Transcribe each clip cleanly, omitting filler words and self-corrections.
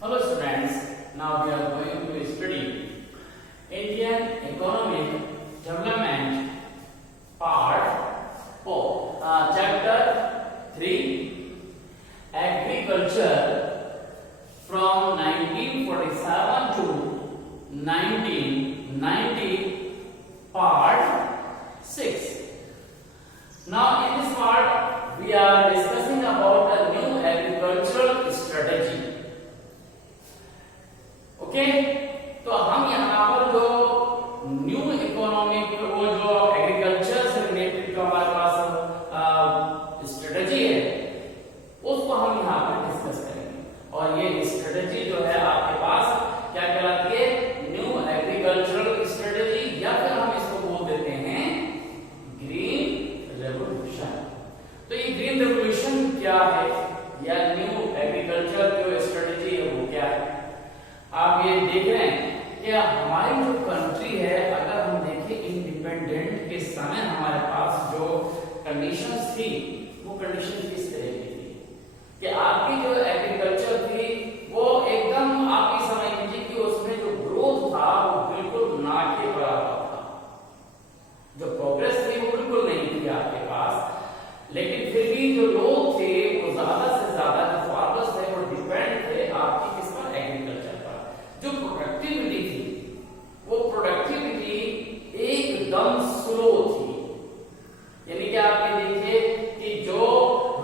Hello students, now we are going to study Indian Economic Development Part 4, Chapter 3, Agriculture from 1947 to 1990, Part 6. Now in this part we are discussing about a new agricultural strategy. Okay तो हम यहाँ पर जो new economic वो जो agriculture से related जो हमारे पास स्ट्रेटजी है उसको हम यहाँ पर डिस्कस करेंगे। और ये स्ट्रेटजी जो है आपके पास क्या कहलाती है? न्यू एग्रीकल्चरल स्ट्रेटजी, या फिर हम इसको बोल देते हैं ग्रीन रेवोल्यूशन। तो ये ग्रीन रेवोल्यूशन क्या है या न्यू एग्रीकल्चर जो स्ट्रेटजी है वो क्या है? आप ये देख रहे हैं कि हमारी जो कंट्री है, अगर हम देखें इंडिपेंडेंट के समय हमारे पास जो कंडीशंस थी वो कंडीशन किस तरह की थी कि आपकी जो एग्रीकल्चर थी वो एकदम आपकी समझ लीजिए कि उसमें जो ग्रोथ था वो बिल्कुल ना के बराबर था। जो प्रोग्रेस थी वो बिल्कुल नहीं थी आपके पास, लेकिन फिर भी जो लोग थे वो ज्यादा से ज्यादा जो फार्मर्स थे वो डिपेंड थे आपकी किस पर? एग्रीकल्चर। जो प्रोडक्टिविटी थी वो प्रोडक्टिविटी एकदम स्लो थी। यानी कि आप ये देखिए कि जो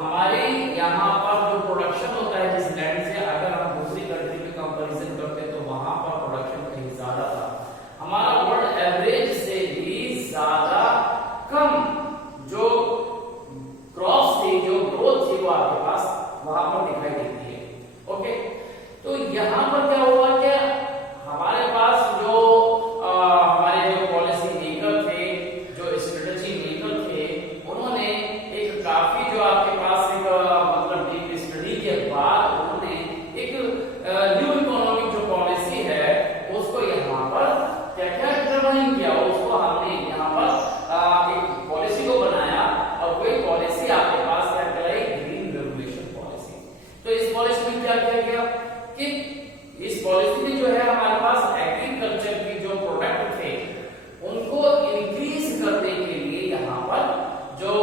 हमारे यहाँ पर जो प्रोडक्शन होता है जिस लैंड से, अगर हम दूसरी कंट्री में कंपैरिजन करते हैं तो वहां पर प्रोडक्शन कहीं ज्यादा था। हमारा वर्ल्ड एवरेज से भी ज्यादा कम जो क्रॉप्स थी, जो ग्रोथ थी वो आपके पास वहां पर दिखाई देती है। ओके, तो यहाँ पर क्या हुआ? क्या हमारे पास जो हमारे जो पॉलिसी मेकर थे, जो स्ट्रेटजी मेकर थे, उन्होंने एक काफी जो आपके पास एक मतलब डीप स्टडी के बाद उन्होंने एक न्यू इकोनॉमिक जो पॉलिसी है उसको यहाँ पर क्या क्या डिटरमाइन किया, उसको हमने यहाँ पर एक पॉलिसी को बनाया और कोई पॉलिसी आपके पास क्या कहलाई? Green revolution policy. तो इस पॉलिसी में क्या किया गया कि इस पॉलिसी में जो है हमारे पास एग्रीकल्चर की जो प्रोडक्ट थे उनको इंक्रीज करने के लिए यहाँ पर जो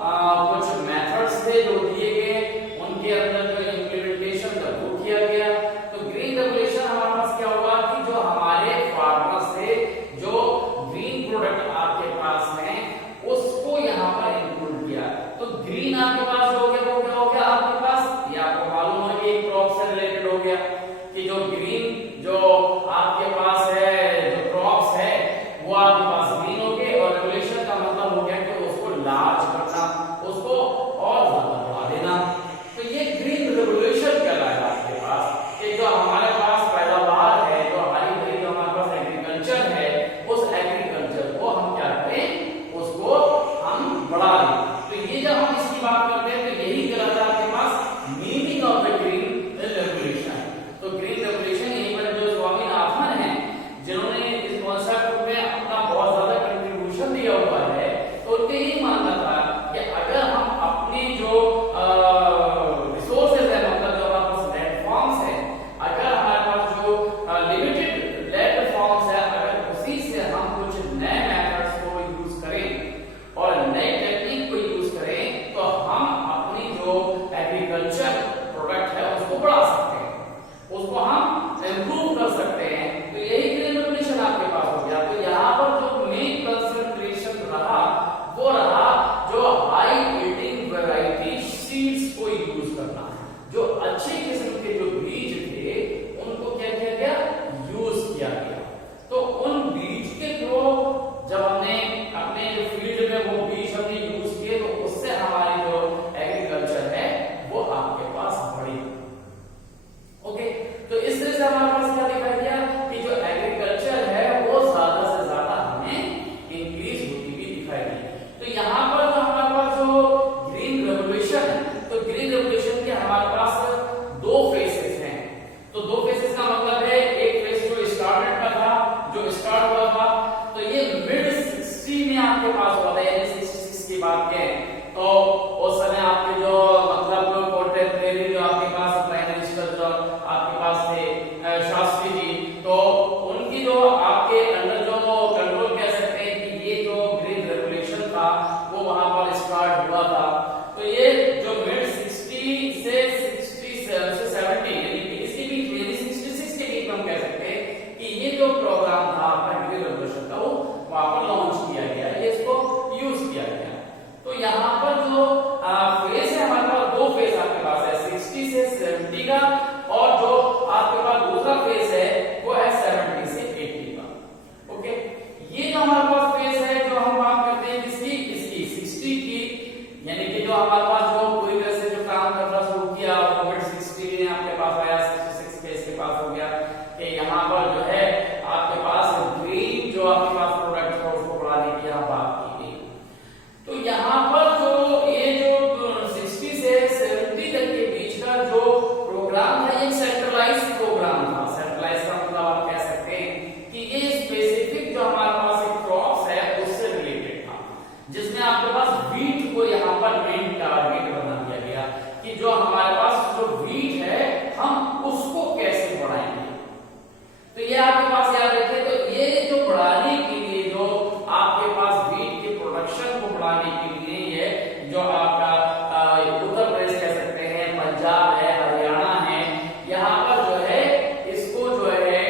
कुछ मेथड्स थे जो दिए गए, उनके अंदर जो इम्प्लीमेंटेशन था वो किया गया। तो ग्रीन रेवोल्यूशन हमारे पास क्या हुआ कि जो हमारे फार्मर्स थे, जो ग्रीन प्रोडक्ट आपके पास है उसको यहाँ पर इंक्लूड किया। तो ग्रीन आपके पास हो गया, वो क्या हो गया आपके पास? ये आपको मालूम है कि क्रॉप से रिलेटेड हो गया कि जो ग्रीन जो आपके पास है, जो क्रॉप्स है वो आपके पास ग्रीन हो गए। और रेवोल्यूशन का मतलब हो गया कि उसको लार्ज करना, उसको और ज्यादा बढ़ा देना। तो ये ग्रीन रेवोल्यूशन कहलाएगा आपके पास कि जो हमारे पास पैदावार है, जो हमारी भरी जो हमारे पास एग्रीकल्चर है, उस एग्रीकल्चर को हम क्या करें? उसको हम बढ़ा दें। तो ये जब हम इसकी बात करते हैं तो यही कहलाता है आपके पास meaning of the green revolution. तो ग्रीन रेवोल्यूशन यहीं पर जो स्वामी का, और जो आपके पास दूसरा फेज है वो है 70 से 80 का। ओके, ये जो हमारे पास फेज है, जो हम बात करते हैं किसकी, इसकी 60 की, यानी कि जो हमारे पास जो पूरी तरह से जो काम करना शुरू किया कोविड 16 आपके पास आया, 66 फेज के पास हो गया कि यहाँ पर जो है आपके पास ग्रीन जो आपके पास प्रोडक्ट है उसको बढ़ाने की यहाँ बात की गई। तो यहाँ पर जो ये जो 60 से 70 तक के बीच का जो प्रोग्राम था, ये सेंट्रलाइज प्रोग्राम था। सेंट्रलाइज का मतलब आप कह सकते हैं कि ये स्पेसिफिक जो हमारे पास एक क्रॉप्स है उससे रिलेटेड था, जिसमें आपके पास वीट को यहाँ पर मेन टारगेट बना दिया गया कि जो हमारे पास जो वीट है हम उसको कैसे बढ़ाएंगे। तो ये आपके पास याद रखिए, तो ये जो बढ़ाने के लिए जो आपके पास वीट के प्रोडक्शन को बढ़ाने के लिए ये जो आपका उत्तर प्रदेश कह सकते हैं, पंजाब है, हरियाणा है, यहाँ पर जो है इसको जो है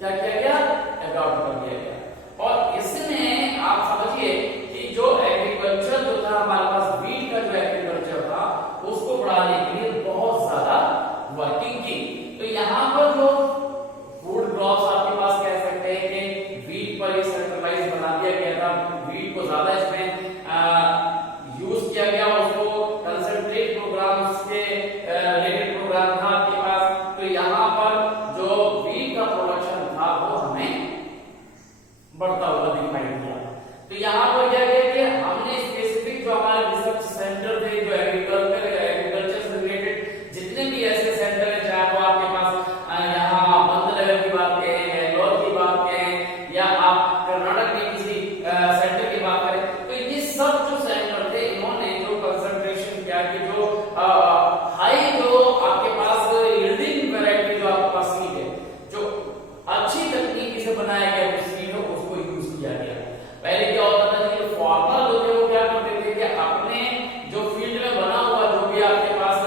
क्या किया गया, अडॉप्ट कर दिया गया। और इसमें आप समझिए कि जो एग्रीकल्चर जो था हमारे पास, वीट का जो एग्रीकल्चर था उसको बढ़ाने के लिए बहुत ज्यादा वर्किंग की। तो यहाँ पर जो फूड क्रॉप्स आपके पास कह सकते हैं कि वीट पर ये सेंट्रलाइज बना दिया गया था, वीट को ज्यादा इसमें यूज किया गया, उसको कंसंट्रेट प्रोग्राम्स के रिलेटेड प्रोग्राम था आपके पास। तो यहाँ पर जो वीट का प्रोडक्शन था वो हमें बढ़ता हुआ दिखाई दिया। तो यहाँ पर क्या किया कि हमने स्पेसिफिक जो हमारे रिसर्च सेंटर थे, जो एग्रीकल्चर से रिलेटेड जितने भी ऐसे सेंटर है, चाहे वो आपके पास यहाँ मंदनगर की बात करें, बैंगलोर की बात करें, या आप कर्नाटक के किसी सेंटर की बात करें, तो ये सब जो सेंटर थे इन्होंने जो कंसंट्रेशन किया कि जो हाई जो आपके पास यील्डिंग वैरायटी जो आपके पास सीड है, जो अच्छी तकनीकी से बनाया गया वो सीड है, उसको यूज किया गया। पहले क्या होता था कि जो फार्मर जो थे वो क्या करते थे कि अपने जो फील्ड में बना हुआ जो भी आपके पास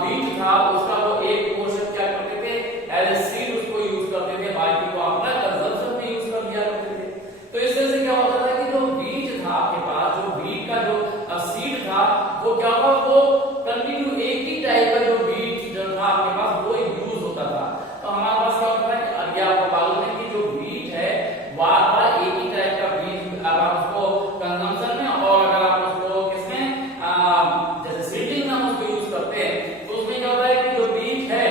बीज था उसका वो एक पोर्शन क्या करते थे एज ए सीड उसको यूज करते थे, बाकी को अपना कंजम्पशन में यूज कर दिया करते थे। तो इस तरह से क्या होता था कि जो बीज था आपके पास, जो बीज का जो सीड था वो क्या हुआ, वो कंटिन्यू एक ही टाइप का जो बीज जो था आपके पास वो यूज होता था। तो हमारे पास क्या होता है कि अभी आपको मालूम है कि जो बीज है बार बार एक ही टाइप का बीज आप उसको कंजम्पशन में, और अगर आप उसको किसमें जैसे सीडिंग में हम उसको यूज करते हैं, तो उसमें क्या होता है कि जो बीज है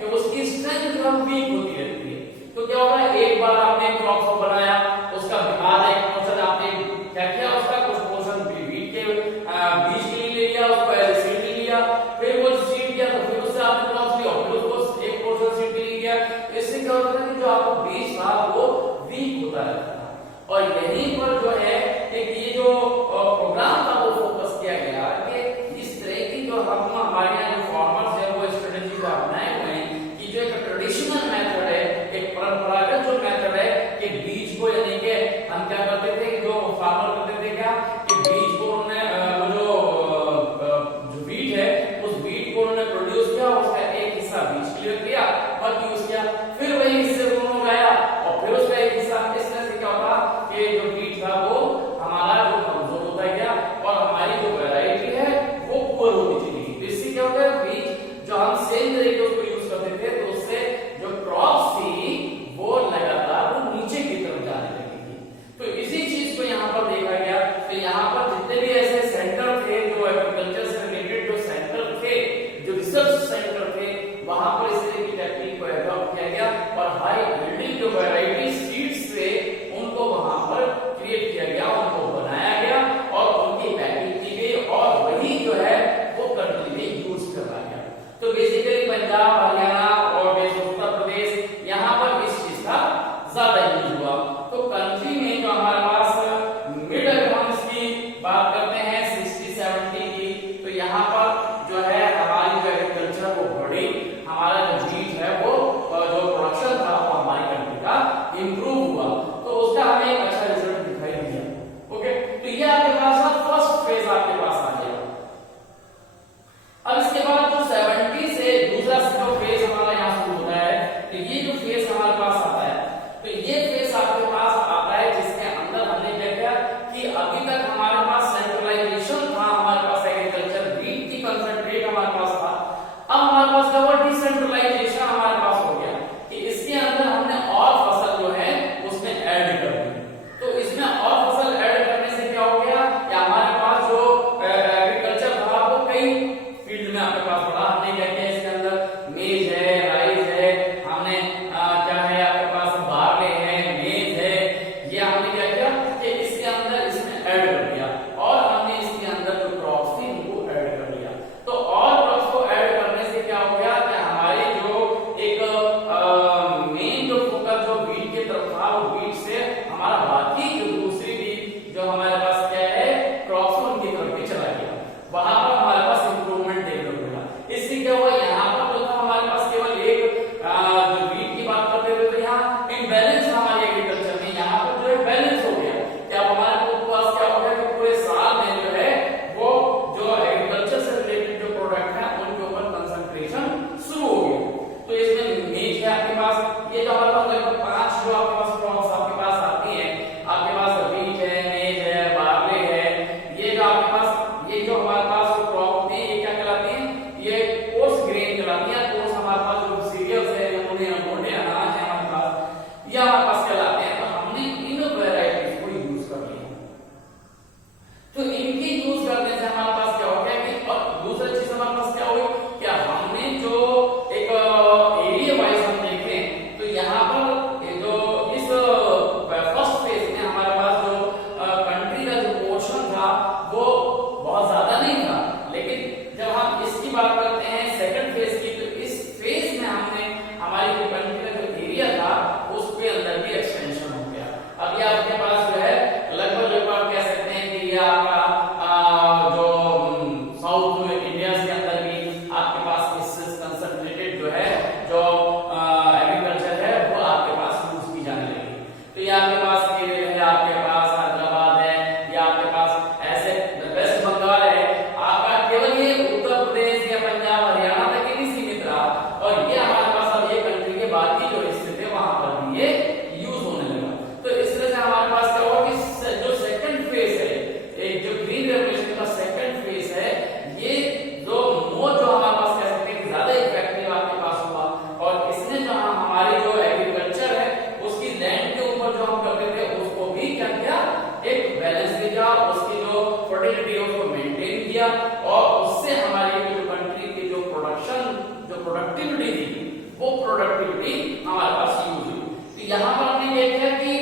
कि उसकी स्ट्रेंथ जो वीक होती रहती है। तो क्या होता है, एक बार आपने क्रॉप को बनाया, उसका आधा एक पोर्शन आपने क्या किया, उसका कुछ पोर्शन बीज के बीज के लिए ले लिया, उसको एज सीड ले लिया, फिर वो सीड किया तो फिर उससे आपने क्रॉप लिया, फिर उसको एक पोर्शन सीड के लिए किया। तो इससे क्या होता है कि जो आपका बीज था वो वीक होता रहता था। और यहीं पर जो है कि ये जो प्रोग्राम था वो फोकस किया गया कि इस तरह की जो हम हमारे यहाँ जो फार्मर्स है वो स्ट्रेटेजी को अपनाए हुए हैं कि जो एक ट्रेडिशनल मेथड है, एक परंपरागत जो मेथड है कि बीज को, यानी कि हम क्या करते थे, जो फार्मर करते थे क्या कि बीज को उन्होंने जो बीज है उस बीज को उन्होंने प्रोड्यूस किया, उसका एक हिस्सा बीज के लिए किया, बाकी यूज किया, फिर वही हिस्से को उन्होंने लगाया और फिर उसका एक हिस्सा। इस तरह से क्या होता कि जो बीज था वो हमारा जो कमजोर होता गया और हमारी जो वैरायटी है वो पुअर होती चली गई। तो इससे क्या होता है, बीज जो हम सेम तरीके उसको यूज करते थे तो उससे जो क्रॉप्स थी वो लगातार वो नीचे की तरफ जाने लगी थी। तो इसी चीज को यहाँ पर देखा गया। तो यहाँ पर जितने भी ऐसे सेंटर थे जो एग्रीकल्चर से रिलेटेड जो सेंटर थे, जो रिसर्च सेंटर थे, वहां पर इस तरह की टेक्निक को एडॉप्ट किया गया और हाई यील्डिंग जो वैरायटी सीड्स थे उनको वहां पर क्रिएट किया गया, उनको बनाया गया और उनकी पैकिंग की गई और वही जो है वो कंट्री में यूज करा गया। तो बेसिकली पंजाब, हरियाणा और उत्तर प्रदेश यहाँ पर इस चीज का ज्यादा यूज हुआ। तो कंट्री में जो हमारे पास मिड अगर हम इसकी बात करते हैं 60-70 की, तो यहाँ पर जो है हमारी जो एग्रीकल्चर वो बढ़ी, हमारा जो बीज है वो जो प्रोडक्शन था वो हमारी कंट्री का इंप्रूव हुआ, तो उसका हमें एक अच्छा रिजल्ट दिखाई दिया। ओके, तो ये आपके पास फर्स्ट फेज आपके पास आ गया। अब इसके बाद जो 70 से दूसरा जो फेज जो हमारे पास लगभग 5 जो आपके पास क्रॉप्स आपके पास आती हैं, आपके पास व्हीट है, मेज है, बार्ले है, ये जो आपके पास ये जो हमारे पास क्रॉप होती है ये क्या कहलाती है? ये कोर्स ग्रेन कहलाती है। कोर्स हमारे पास जो सीरियल्स है या मोटे अनाज है हमारे पास, ये हमारे पास कहलाते हैं। तो हमने इन वैरायटीज को यूज कर लिया। तो इनके यूज करने से हमारे पास क्या हो गया कि और दूसरी चीज हमारे पास क्या हुई, क्या हमने जो एक एरिया वाइज हम देखें तो यहाँ पर ये जो इस फर्स्ट फेज में हमारे पास जो कंट्री का जो पोर्शन था वो बहुत ज्यादा नहीं था, लेकिन जब हम इसकी बात करते हैं सेकंड फेज की, तो इस फेज में हमने हमारी जो कंट्री का जो एरिया था उसके अंदर भी एक्सपेंशन हो गया। अब ये आपके पास जो है लगभग आप कह सकते हैं कि ये आपका जो साउथ इंडिया के अंदर भी आपके पास इससे कंसंट्रेटेड जो है जो एग्रीकल्चर है वो आपके पास यूज की जाने लगी। तो ये आपके पास केरल है, आपके पास हैदराबाद है, ये आपके पास ऐसे वेस्ट बंगाल है, आपका केवल ये उत्तर प्रदेश या पंजाब हरियाणा तक ही नहीं सीमित रहा, और ये हमारे पास अब ये कंट्री के बाकी जो हिस्से थे वहां पर भी ये यूज होने लगा। तो इस तरह से हमारे पास क्या हुआ कि जो सेकंड फेज है, एक जो ग्रीन रेवोल्यूशन का सेकंड फेज है, ये जो मोर जो हमारे पास कह सकते हैं कि ज्यादा इफेक्टिव आपके पास हुआ, और इसने जो हमारे जो एग्रीकल्चर है उसकी लैंड के ऊपर जो हम करते थे उसको भी क्या किया, एक बैलेंस दिया, उसकी जो फर्टिलिटी है उसको मेंटेन किया, और उससे हमारी जो कंट्री की जो प्रोडक्शन जो प्रोडक्टिविटी थी वो प्रोडक्टिविटी हमारे पास यूज हुई। तो यहाँ पर हमने देखा कि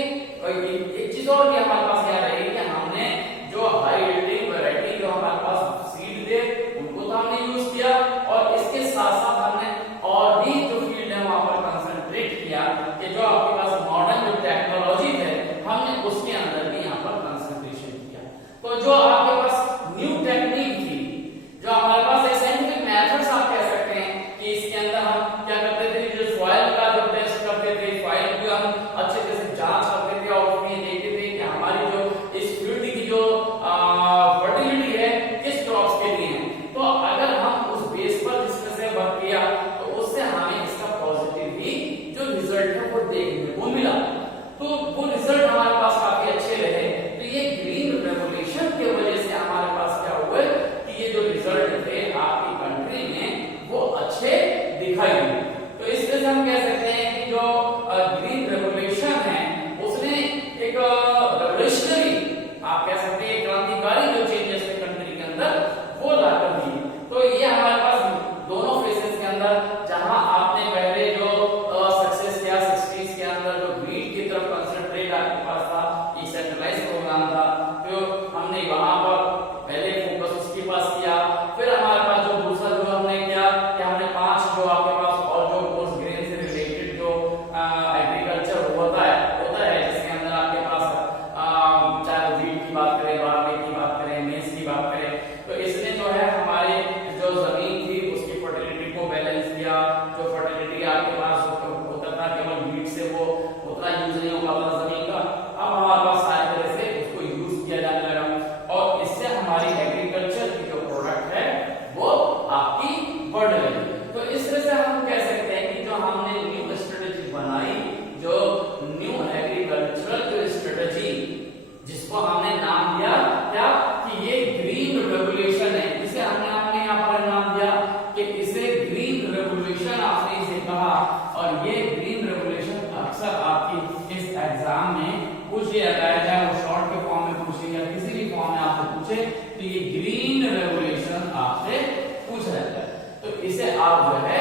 एक चीज और भी हमारे पास याद रही कि हमने जो हाई यील्डिंग वैरायटी जो हमारे पास सीड थे उनको तो हमने यूज किया, और इसके साथ साथ हमने और भी जो फील्ड है वहां पर कंसंट्रेट किया कि जो आपके पास मॉडर्न जो टेक्नोलॉजी है हमने उसके अंदर भी यहाँ पर कंसंट्रेशन किया। तो जो आपके पास न्यू टेक्निक थी, जो हमारे पास साइंटिफिक मेथड्स आप कह सकते हैं कि इसके अंदर हम क्या करते थे, जो सॉइल का जो टेस्ट करते थे, सॉइल को हम अच्छे तरह से जांच करते थे और उसमें देखते थे कि हमारी जो इस फील्ड की जो फर्टिलिटी है किस क्रॉप्स के लिए है। तो अगर हम उस बेस पर जिसमें से वर्क किया तो उससे हमें इसका पॉजिटिव ही जो रिजल्ट है वो देखने को मिला। तो वो रिजल्ट हमारे पास काफी अच्छे रहे। तो ये ग्रीन रेवोल्यूशन की वजह से हमारे पास क्या हुआ कि ये जो रिजल्ट थे आपकी कंट्री में वो अच्छे दिखाई दिए। तो इस तरह से हम कह सकते हैं कि जो ग्रीन रेवोल्यूशन है उसने एक रेवोल्यूशनरी आप कह सकते हैं क्रांतिकारी जो चेंजेस थे कंट्री के अंदर वो लाकर दिए। तो ये हमारे पास दोनों फेजेस के अंदर, जहां आपने पहले जो सक्सेस किया 60s के अंदर जो व्हीट की तरफ कंसंट्रेट आपके पास था, एक सेंट्रलाइज प्रोग्राम था, तो हमने वहां पर पहले फोकस उसके पास किया। फिर हमारे पास जो दूसरा जो हमने किया कि हमने 5 जो आपके पास और जो कोर्स ग्रेन से रिलेटेड जो एग्रीकल्चर होता है जिसके अंदर आपके पास चाहे व्हीट की बात करें, बार्ले की बात करें, मेज की बात करें, तो इसने जो है हमारे जो जमीन थी उसकी फर्टिलिटी को बैलेंस किया। जो फर्टिलिटी आपके पास होता था केवल व्हीट से वो उतना यूज नहीं हो पाता जमीन का, अब हमारे पास सारी तरह से उसको यूज किया जाने लगा, और इससे हमारी एग्रीकल्चर की जो प्रोडक्ट है वो आपकी बढ़ गई। तो इस तरह से हम कह सकते हैं कि जो हमने न्यू स्ट्रेटेजी बनाई, जो न्यू एग्रीकल्चरल जो स्ट्रेटेजी जिसको हमने नाम दिया क्या कि ये ग्रीन रेवोल्यूशन है, इसे हमने यहाँ पर नाम दिया कि इसे ग्रीन रेवोल्यूशन आपने इसे कहा। और ये ग्रीन रेवोल्यूशन अक्सर आपकी इस एग्जाम में पूछ लिया जाए, चाहे वो शॉर्ट के फॉर्म में पूछे या किसी भी फॉर्म में आपसे पूछे, तो ये ग्रीन रेवोल्यूशन आपसे पूछ रहता है। तो इसे आप जो है